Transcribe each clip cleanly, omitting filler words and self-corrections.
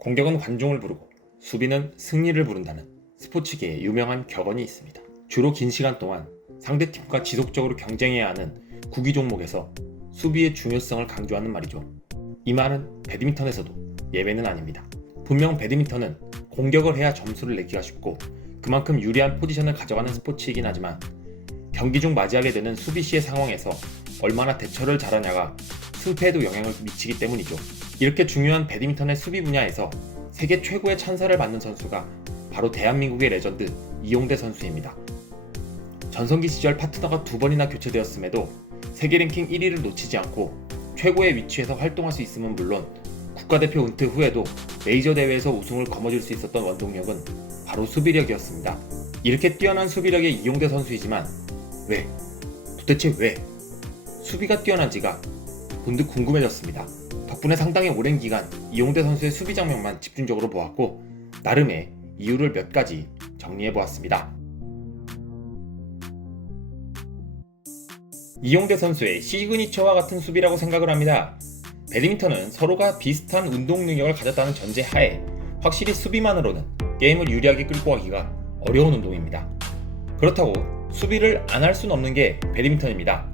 공격은 관중을 부르고 수비는 승리를 부른다는 스포츠계에 유명한 격언이 있습니다. 주로 긴 시간 동안 상대팀과 지속적으로 경쟁해야 하는 구기 종목에서 수비의 중요성을 강조하는 말이죠. 이 말은 배드민턴에서도 예외는 아닙니다. 분명 배드민턴은 공격을 해야 점수를 내기가 쉽고 그만큼 유리한 포지션을 가져가는 스포츠이긴 하지만 경기 중 맞이하게 되는 수비 시의 상황에서 얼마나 대처를 잘하냐가 승패에도 영향을 미치기 때문이죠. 이렇게 중요한 배드민턴의 수비 분야에서 세계 최고의 찬사를 받는 선수가 바로 대한민국의 레전드 이용대 선수입니다. 전성기 시절 파트너가 2번이나 교체되었음에도 세계 랭킹 1위를 놓치지 않고 최고의 위치에서 활동할 수 있음은 물론 국가대표 은퇴 후에도 메이저 대회에서 우승을 거머쥘 수 있었던 원동력은 바로 수비력이었습니다. 이렇게 뛰어난 수비력의 이용대 선수이지만 도대체 왜 수비가 뛰어난지가 문득 궁금해졌습니다. 덕분에 상당히 오랜 기간 이용대 선수의 수비 장면만 집중적으로 보았고 나름의 이유를 몇 가지 정리해보았습니다. 이용대 선수의 시그니처와 같은 수비라고 생각을 합니다. 배드민턴은 서로가 비슷한 운동 능력을 가졌다는 전제 하에 확실히 수비만으로는 게임을 유리하게 끌고 가기가 어려운 운동입니다. 그렇다고 수비를 안 할 수는 없는 게 배드민턴입니다.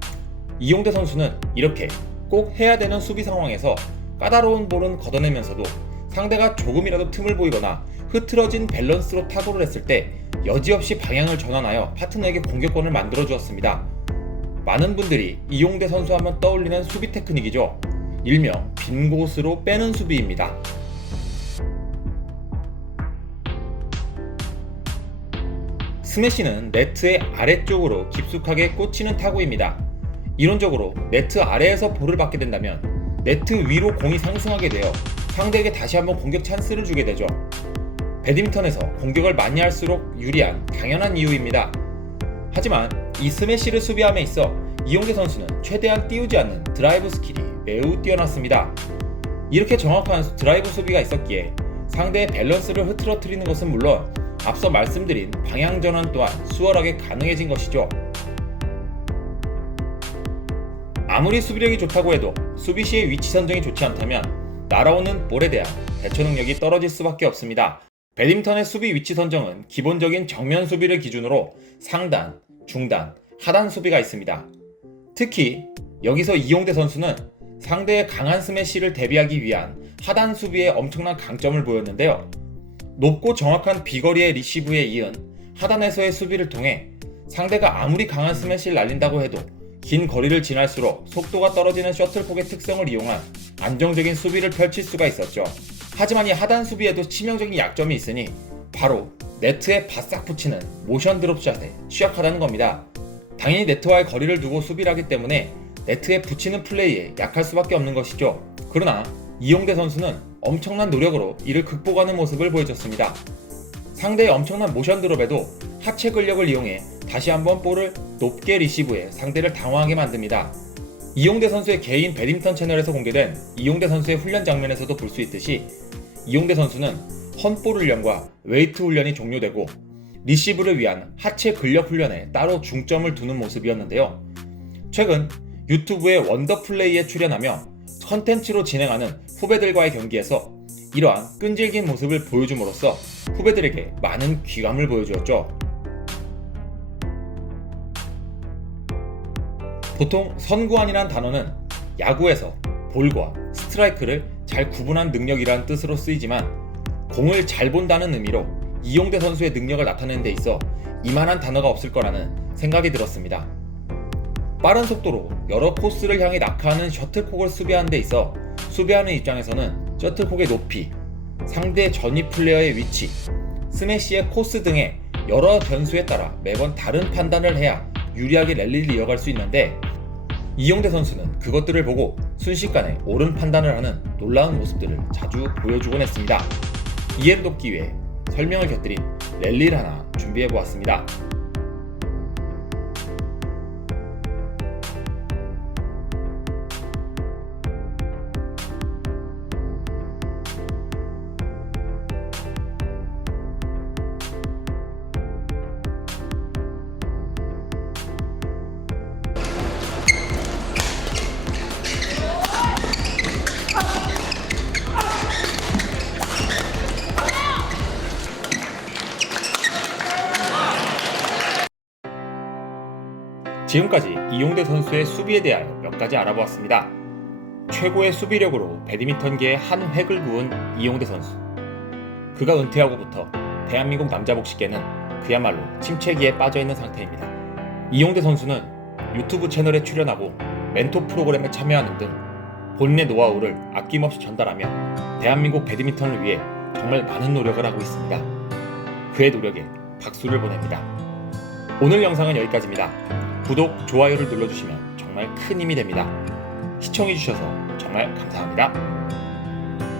이용대 선수는 이렇게 꼭 해야 되는 수비 상황에서 까다로운 볼은 걷어내면서도 상대가 조금이라도 틈을 보이거나 흐트러진 밸런스로 타구를 했을 때 여지없이 방향을 전환하여 파트너에게 공격권을 만들어 주었습니다. 많은 분들이 이용대 선수 하면 떠올리는 수비 테크닉이죠. 일명 빈 곳으로 빼는 수비입니다. 스매시는 네트의 아래쪽으로 깊숙하게 꽂히는 타구입니다. 이론적으로 네트 아래에서 볼을 받게 된다면 네트 위로 공이 상승하게 되어 상대에게 다시 한번 공격 찬스를 주게 되죠. 배드민턴에서 공격을 많이 할수록 유리한 당연한 이유입니다. 하지만 이 스매시를 수비함에 있어 이용대 선수는 최대한 띄우지 않는 드라이브 스킬이 매우 뛰어났습니다. 이렇게 정확한 드라이브 수비가 있었기에 상대의 밸런스를 흐트러뜨리는 것은 물론 앞서 말씀드린 방향 전환 또한 수월하게 가능해진 것이죠. 아무리 수비력이 좋다고 해도 수비 시의 위치 선정이 좋지 않다면 날아오는 볼에 대한 대처 능력이 떨어질 수밖에 없습니다. 배드민턴의 수비 위치 선정은 기본적인 정면 수비를 기준으로 상단, 중단, 하단 수비가 있습니다. 특히 여기서 이용대 선수는 상대의 강한 스매시를 대비하기 위한 하단 수비에 엄청난 강점을 보였는데요. 높고 정확한 비거리의 리시브에 이은 하단에서의 수비를 통해 상대가 아무리 강한 스매시를 날린다고 해도 긴 거리를 지날수록 속도가 떨어지는 셔틀콕의 특성을 이용한 안정적인 수비를 펼칠 수가 있었죠. 하지만 이 하단 수비에도 치명적인 약점이 있으니 바로 네트에 바싹 붙이는 모션 드롭샷에 취약하다는 겁니다. 당연히 네트와의 거리를 두고 수비를 하기 때문에 네트에 붙이는 플레이에 약할 수밖에 없는 것이죠. 그러나 이용대 선수는 엄청난 노력으로 이를 극복하는 모습을 보여줬습니다. 상대의 엄청난 모션 드롭에도 하체 근력을 이용해 다시 한번 볼을 높게 리시브해 상대를 당황하게 만듭니다. 이용대 선수의 개인 배드민턴 채널에서 공개된 이용대 선수의 훈련 장면에서도 볼 수 있듯이 이용대 선수는 헌볼 훈련과 웨이트 훈련이 종료되고 리시브를 위한 하체 근력 훈련에 따로 중점을 두는 모습이었는데요. 최근 유튜브의 원더플레이에 출연하며 컨텐츠로 진행하는 후배들과의 경기에서 이러한 끈질긴 모습을 보여줌으로써 후배들에게 많은 귀감을 보여주었죠. 보통 선구안이란 단어는 야구에서 볼과 스트라이크를 잘 구분한 능력이라는 뜻으로 쓰이지만 공을 잘 본다는 의미로 이용대 선수의 능력을 나타내는 데 있어 이만한 단어가 없을 거라는 생각이 들었습니다. 빠른 속도로 여러 코스를 향해 낙하하는 셔틀콕을 수비하는 데 있어 수비하는 입장에서는 셔틀콕의 높이, 상대 전위 플레이어의 위치, 스매시의 코스 등의 여러 변수에 따라 매번 다른 판단을 해야 유리하게 랠리를 이어갈 수 있는데 이용대 선수는 그것들을 보고 순식간에 옳은 판단을 하는 놀라운 모습들을 자주 보여주곤 했습니다. 이해를 돕기 위해 설명을 곁들인 랠리를 하나 준비해보았습니다. 지금까지 이용대 선수의 수비에 대하여 몇 가지 알아보았습니다. 최고의 수비력으로 배드민턴계의 한 획을 그은 이용대 선수. 그가 은퇴하고부터 대한민국 남자복식계는 그야말로 침체기에 빠져있는 상태입니다. 이용대 선수는 유튜브 채널에 출연하고 멘토 프로그램에 참여하는 등 본인의 노하우를 아낌없이 전달하며 대한민국 배드민턴을 위해 정말 많은 노력을 하고 있습니다. 그의 노력에 박수를 보냅니다. 오늘 영상은 여기까지입니다. 구독, 좋아요를 눌러주시면 정말 큰 힘이 됩니다. 시청해주셔서 정말 감사합니다.